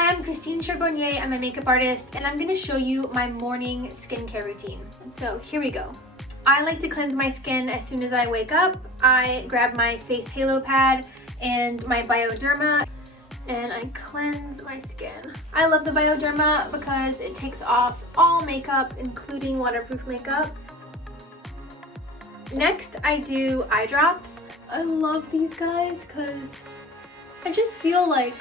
Hi, I'm Christine Cherbonnier. I'm a makeup artist, and I'm going to show you my morning skincare routine. So here we go. I like to cleanse my skin as soon as I wake up. I grab my face halo pad and my Bioderma, and I cleanse my skin. I love the Bioderma because it takes off all makeup, including waterproof makeup. Next, I do eye drops. I love these guys because I just feel like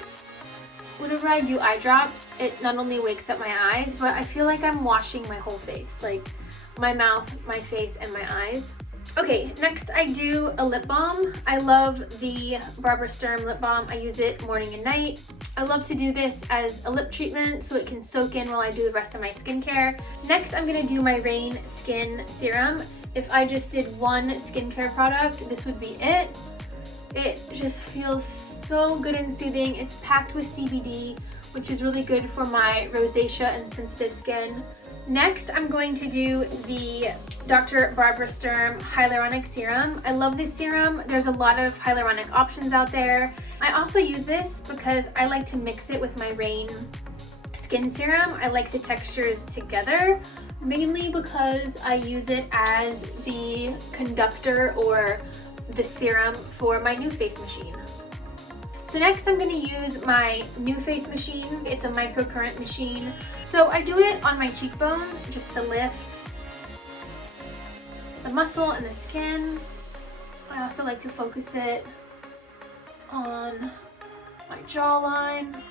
whenever I do eye drops, it not only wakes up my eyes, but I feel like I'm washing my whole face, like my mouth, my face, and my eyes. Okay, next I do a lip balm. I love the Barbara Sturm lip balm. I use it morning and night. I love to do this as a lip treatment so it can soak in while I do the rest of my skincare. Next, I'm gonna do my Rain Skin Serum. If I just did one skincare product, this would be it. It just feels so good and soothing. It's packed with CBD, which is really good for my rosacea and sensitive skin. Next, I'm going to do the Dr. Barbara Sturm Hyaluronic Serum. I love this serum. There's a lot of hyaluronic options out there. I also use this because I like to mix it with my Rain Skin Serum. I like the textures together, mainly because I use it as the conductor or the serum for my NuFace machine. So next I'm going to use my NuFace machine. It's a microcurrent machine. So I do it on my cheekbone just to lift the muscle and the skin. I also like to focus it on my jawline.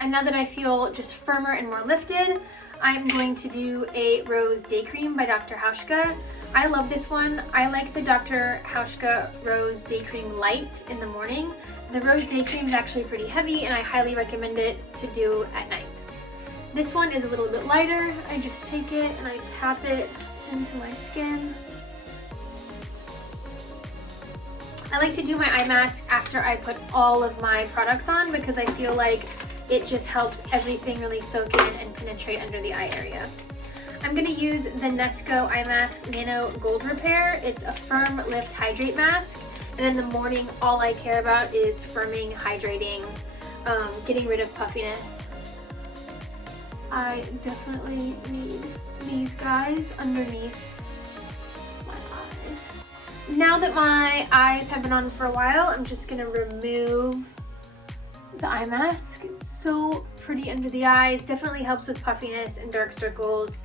And now that I feel just firmer and more lifted, I'm going to do a Rose Day Cream by Dr. Hauschka. I love this one. I like the Dr. Hauschka Rose Day Cream Light in the morning. The Rose Day Cream is actually pretty heavy, and I highly recommend it to do at night. This one is a little bit lighter. I just take it and I tap it into my skin. I like to do my eye mask after I put all of my products on because I feel like it just helps everything really soak in and penetrate under the eye area. I'm going to use the Nesco Eye Mask Nano Gold Repair. It's a firm lift hydrate mask, and in the morning all I care about is firming, hydrating, getting rid of puffiness. I definitely need these guys underneath my eyes. Now that my eyes have been on for a while, I'm just going to remove the eye mask. It's so pretty under the eyes, definitely helps with puffiness and dark circles.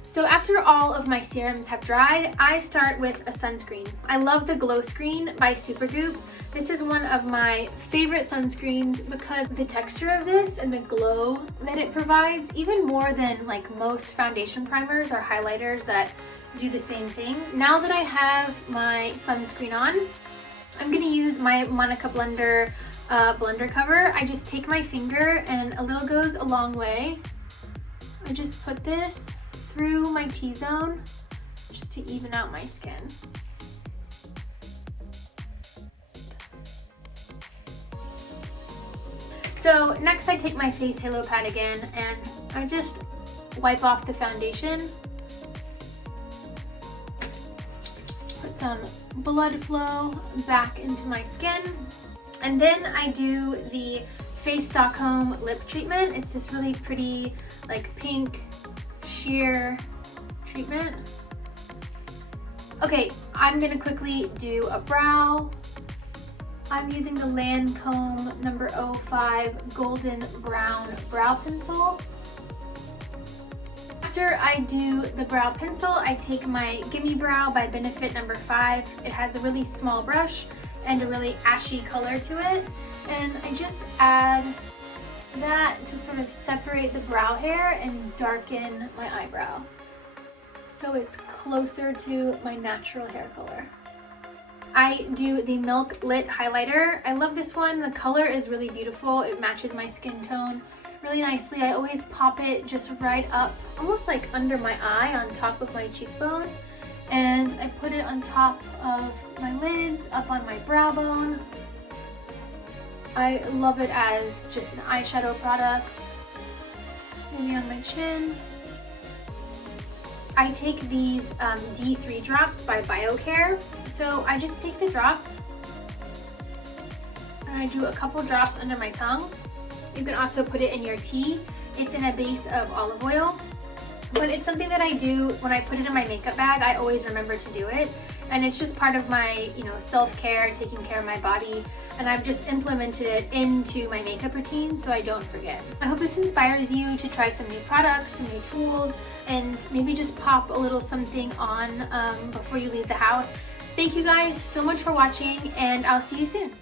So after all of my serums have dried, I start with a sunscreen. I love the Glow Screen by Supergoop. This is one of my favorite sunscreens because the texture of this and the glow that it provides, even more than like most foundation primers or highlighters that do the same thing. Now that I have my sunscreen on, I'm gonna use my Monica Blender blender cover. I just take my finger and a little goes a long way. I just put this through my T-zone just to even out my skin. So next I take my face halo pad again and I just wipe off the foundation. Put some blood flow back into my skin. And then I do the Face Stockholm lip treatment. It's this really pretty like pink sheer treatment. Okay, I'm gonna quickly do a brow. I'm using the Lancome number 05 Golden Brown Brow Pencil. After I do the brow pencil, I take my Gimme Brow by Benefit number 5. It has a really small brush and a really ashy color to it. And I just add that to sort of separate the brow hair and darken my eyebrow, so it's closer to my natural hair color. I do the Milk Lit Highlighter. I love this one. The color is really beautiful. It matches my skin tone really nicely. I always pop it just right up, almost like under my eye on top of my cheekbone. And I put it on top of my lids, up on my brow bone. I love it as just an eyeshadow product. Maybe on my chin. I take these D3 drops by BioCare. So I just take the drops and I do a couple drops under my tongue. You can also put it in your tea. It's in a base of olive oil, but it's something that I do when I put it in my makeup bag. I always remember to do it, and it's just part of my, self-care, taking care of my body, and I've just implemented it into my makeup routine so I don't forget. I hope this inspires you to try some new products, some new tools, and maybe just pop a little something on before you leave the house. Thank you guys so much for watching, and I'll see you soon.